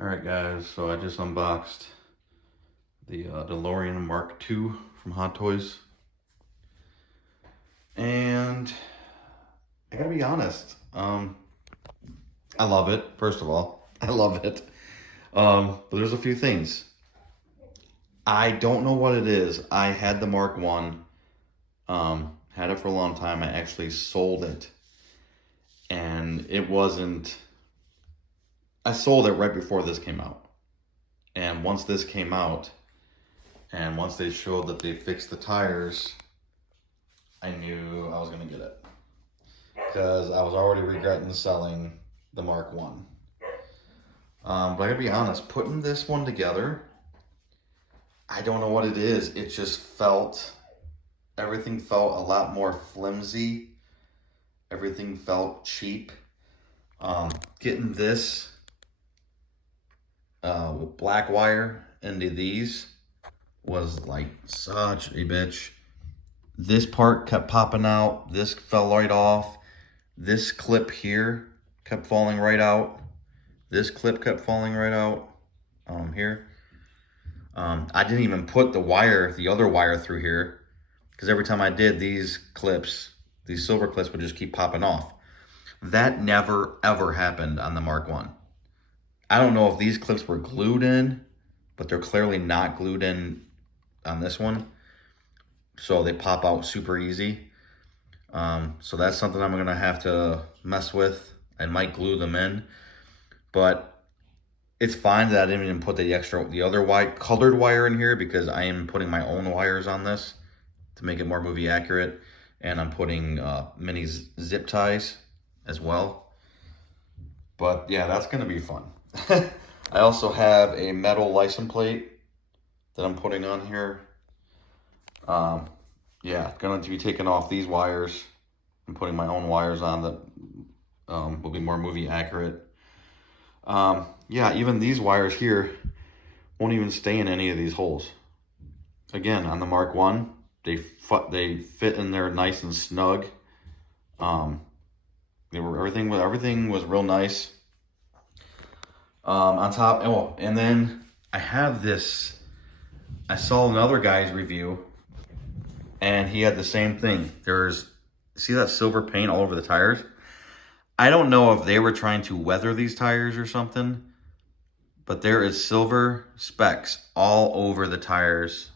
Alright guys, so I just unboxed the Delorean Mark II from Hot Toys. And I gotta be honest, I love it, first of all. I love it. But there's a few things. I don't know what it is. I had the Mark I, had it for a long time. I actually sold it. And it wasn't, I sold it right before this came out. And once this came out, and once they showed that they fixed the tires, I knew I was going to get it. Because I was already regretting selling the Mark I. But I gotta be honest, putting this one together, I don't know what it is. It just everything felt a lot more flimsy. Everything felt cheap. Getting this with black wire into these was like such a bitch. This part kept popping out. This fell right off. This clip here kept falling right out. This clip kept falling right out. Here. I didn't even put the other wire through here, because every time I did, these silver clips would just keep popping off. That never ever happened on the Mark I don't know if these clips were glued in, but they're clearly not glued in on this one. So they pop out super easy. So that's something I'm gonna have to mess with. I might glue them in, but it's fine that I didn't even put the other white colored wire in here, because I am putting my own wires on this to make it more movie accurate. And I'm putting mini zip ties as well. But yeah, that's gonna be fun. I also have a metal license plate that I'm putting on here. Yeah, going to be taking off these wires and putting my own wires on that will be more movie accurate. Yeah, even these wires here won't even stay in any of these holes. Again, on the Mark I, they fit in there nice and snug. Everything was real nice. On top, and then I have this. I saw another guy's review, and he had the same thing. See that silver paint all over the tires? I don't know if they were trying to weather these tires or something, but there is silver specks all over the tires,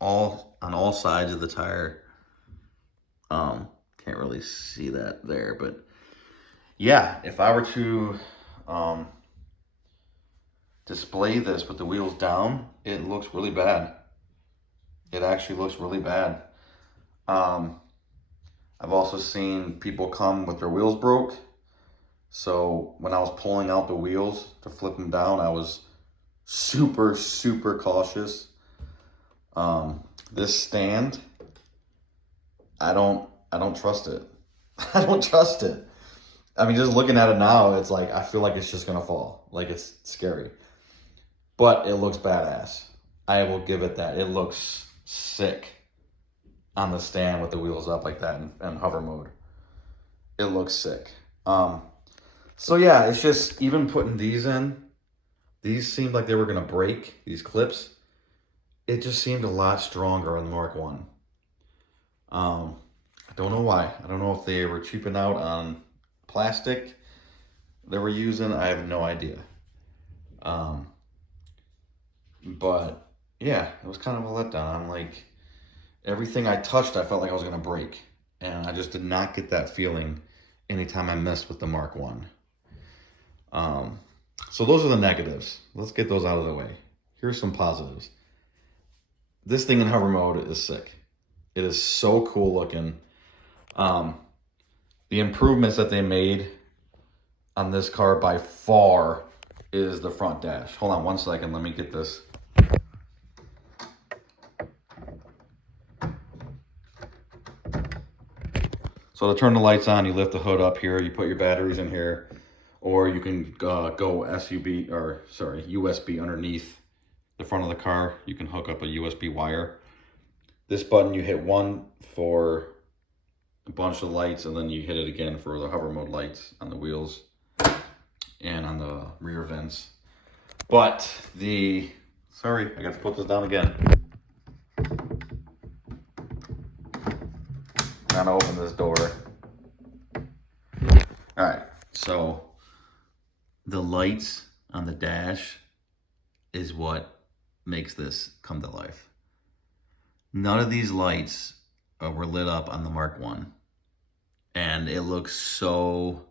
on all sides of the tire. Can't really see that there, but yeah, if I were to display this with the wheels down, it looks really bad. It actually looks really bad. I've also seen people come with their wheels broke. So when I was pulling out the wheels to flip them down, I was super, super cautious. This stand, I don't trust it. I don't trust it. I mean, just looking at it now, it's like, I feel like it's just gonna fall. Like, it's scary. But it looks badass. I will give it that. It looks sick on the stand with the wheels up like that in hover mode. It looks sick. So yeah, it's just, even putting these in, these seemed like they were gonna break, these clips. It just seemed a lot stronger on the Mark I. I don't know why. I don't know if they were cheaping out on plastic they were using. I have no idea. But yeah, it was kind of a letdown. Like, everything I touched, I felt like I was gonna break, and I just did not get that feeling anytime I messed with the Mark I. So those are the negatives. Let's get those out of the way. Here's some positives. This thing in hover mode is sick. It is so cool looking. The improvements that they made on this car by far is the front dash. Hold on one second, let me get this. So to turn the lights on, you lift the hood up here, you put your batteries in here, or you can go USB underneath the front of the car. You can hook up a USB wire. This button, you hit one for a bunch of lights, and then you hit it again for the hover mode lights on the wheels and on the rear vents. But sorry, I got to put this down again. Trying to open this door. All right, so the lights on the dash is what makes this come to life. None of these lights were lit up on the Mark 1. And it looks so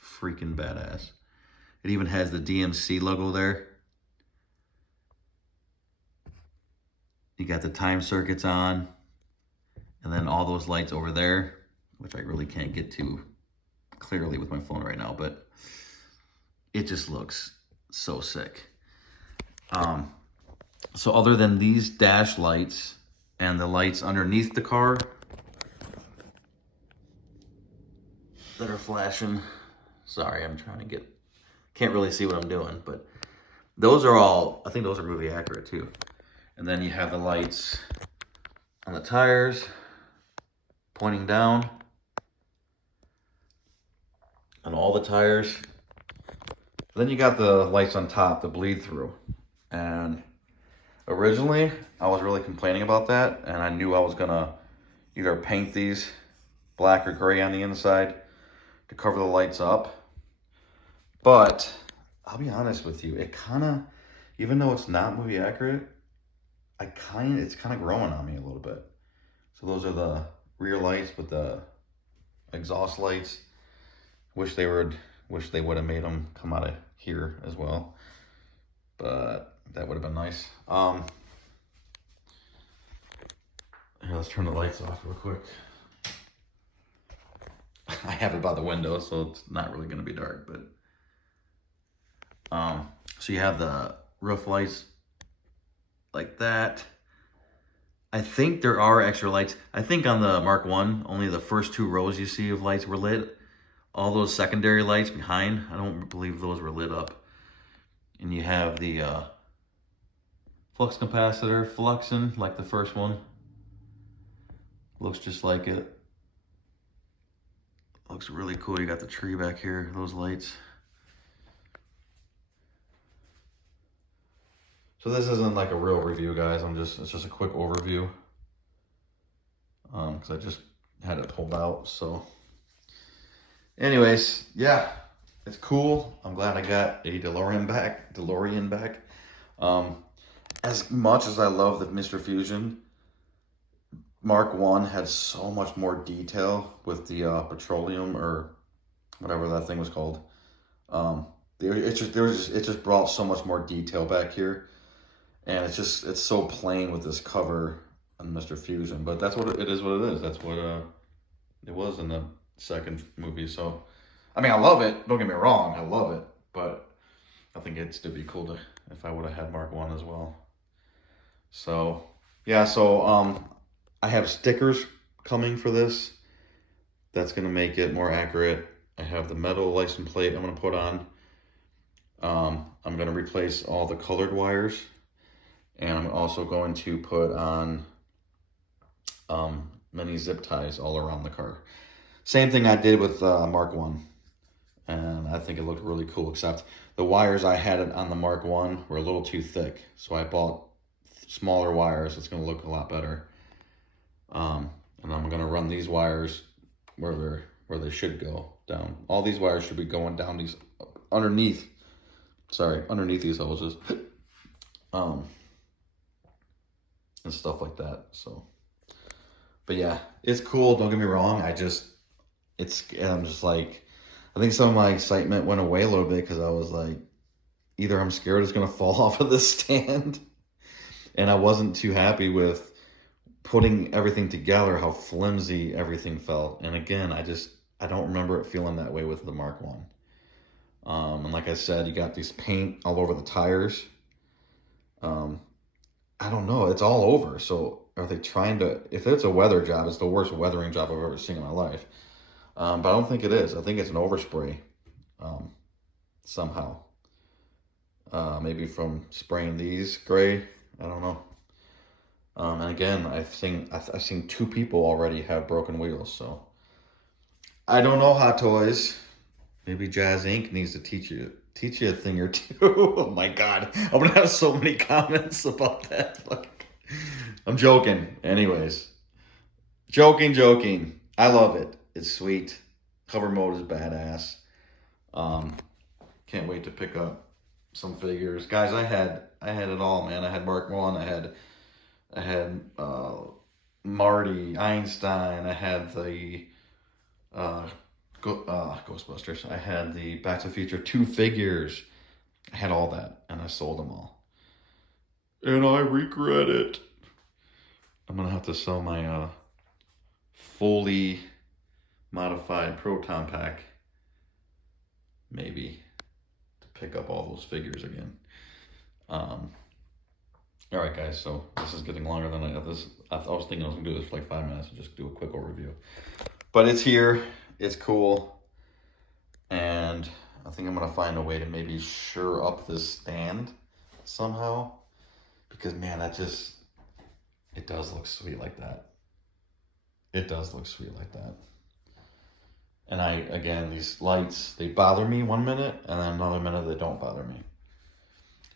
freaking badass. It even has the DMC logo there. You got the time circuits on. And then all those lights over there, which I really can't get to clearly with my phone right now, but it just looks so sick. So other than these dash lights and the lights underneath the car that are flashing, sorry, I'm trying to can't really see what I'm doing, but those are all, I think those are movie accurate too. And then you have the lights on the tires pointing down on all the tires. Then you got the lights on top, the bleed through. And originally I was really complaining about that, and I knew I was gonna either paint these black or gray on the inside to cover the lights up. But I'll be honest with you, it kind of, even though it's not movie accurate, it's kind of growing on me a little bit. So those are the rear lights with the exhaust lights. Wish they would have made them come out of here as well, but that would have been nice. Here, let's turn the lights off real quick. I have it by the window, so it's not really going to be dark, but so you have the roof lights like that. I think there are extra lights. I think on the Mark 1, only the first 2 rows you see of lights were lit. All those secondary lights behind, I don't believe those were lit up. And you have the flux capacitor fluxing like the first one. Looks just like it. Looks really cool. You got the tree back here, those lights. So this isn't like a real review, guys. It's just a quick overview. Because I just had it pulled out, so. Anyways, yeah, it's cool. I'm glad I got a DeLorean back. As much as I love the Mr. Fusion, Mark 1 had so much more detail with the petroleum or whatever that thing was called. It just brought so much more detail back here, and it's so plain with this cover on Mr. Fusion. But that's what it is. What it is. That's what it was in the second movie. So I mean, I love it, don't get me wrong, I love it, but I think it'd still be cool if I would have had Mark 1 as well. So yeah, so I have stickers coming for this that's going to make it more accurate. I have the metal license plate I'm going to put on. I'm going to replace all the colored wires, and I'm also going to put on many zip ties all around the car. Same thing I did with Mark 1, and I think it looked really cool, except the wires I had on the Mark 1 were a little too thick, so I bought smaller wires. It's going to look a lot better. And I'm going to run these wires where they should go down. All these wires should be going down these underneath these hoses, and stuff like that. So, but yeah, it's cool. Don't get me wrong. I'm just like, I think some of my excitement went away a little bit because I was like, either I'm scared it's going to fall off of this stand, and I wasn't too happy with putting everything together, how flimsy everything felt. And again, I don't remember it feeling that way with the Mark 1. And like I said, you got this paint all over the tires. I don't know, it's all over. So are they trying to, if it's a weather job, it's the worst weathering job I've ever seen in my life. But I don't think it is. I think it's an overspray somehow. Maybe from spraying these gray, I don't know. And again, I've seen 2 people already have broken wheels, so I don't know, Hot Toys. Maybe Jazz Inc. needs to teach you teach you a thing or two. Oh my God. I'm going to have so many comments about that. Like, I'm joking. Anyways. Joking. I love it. It's sweet. Cover mode is badass. Can't wait to pick up some figures. Guys, I had it all, man. I had Mark 1. I had Marty, Einstein. I had the Ghostbusters. I had the Back to the Future 2 figures. I had all that, and I sold them all. And I regret it. I'm going to have to sell my fully modified Proton Pack, maybe, to pick up all those figures again. All right, guys, so this is getting longer than I was thinking I was going to do this for like 5 minutes and just do a quick overview. But it's here. It's cool. And I think I'm going to find a way to maybe shore up this stand somehow. Because, man, it does look sweet like that. It does look sweet like that. And again, these lights, they bother me 1 minute, and then another minute they don't bother me.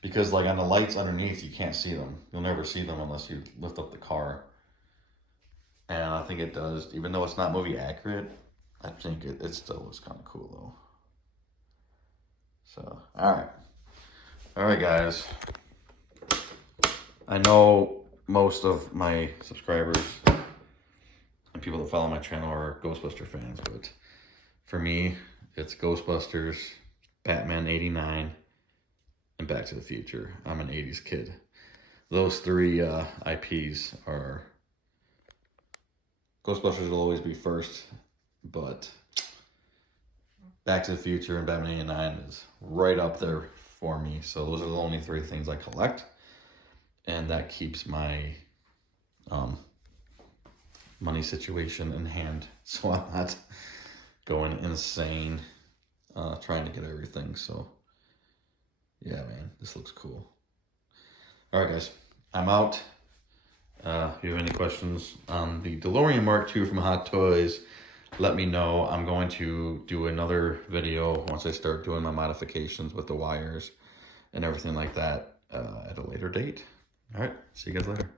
Because like on the lights underneath, you can't see them. You'll never see them unless you lift up the car. And I think it does, even though it's not movie accurate, I think it still looks kind of cool though. So, all right, guys. I know most of my subscribers and people that follow my channel are Ghostbuster fans, but for me, it's Ghostbusters, Batman 89, and Back to the Future. I'm an 80s kid. Those 3 IPs are... Ghostbusters will always be first, but Back to the Future and Batman 89 is right up there for me. So those are the only 3 things I collect. And that keeps my money situation in hand. So I'm not going insane trying to get everything. So yeah, man, this looks cool. All right, guys, I'm out. If you have any questions on the DeLorean Mark II from Hot Toys, let me know. I'm going to do another video once I start doing my modifications with the wires and everything like that at a later date. All right, see you guys later.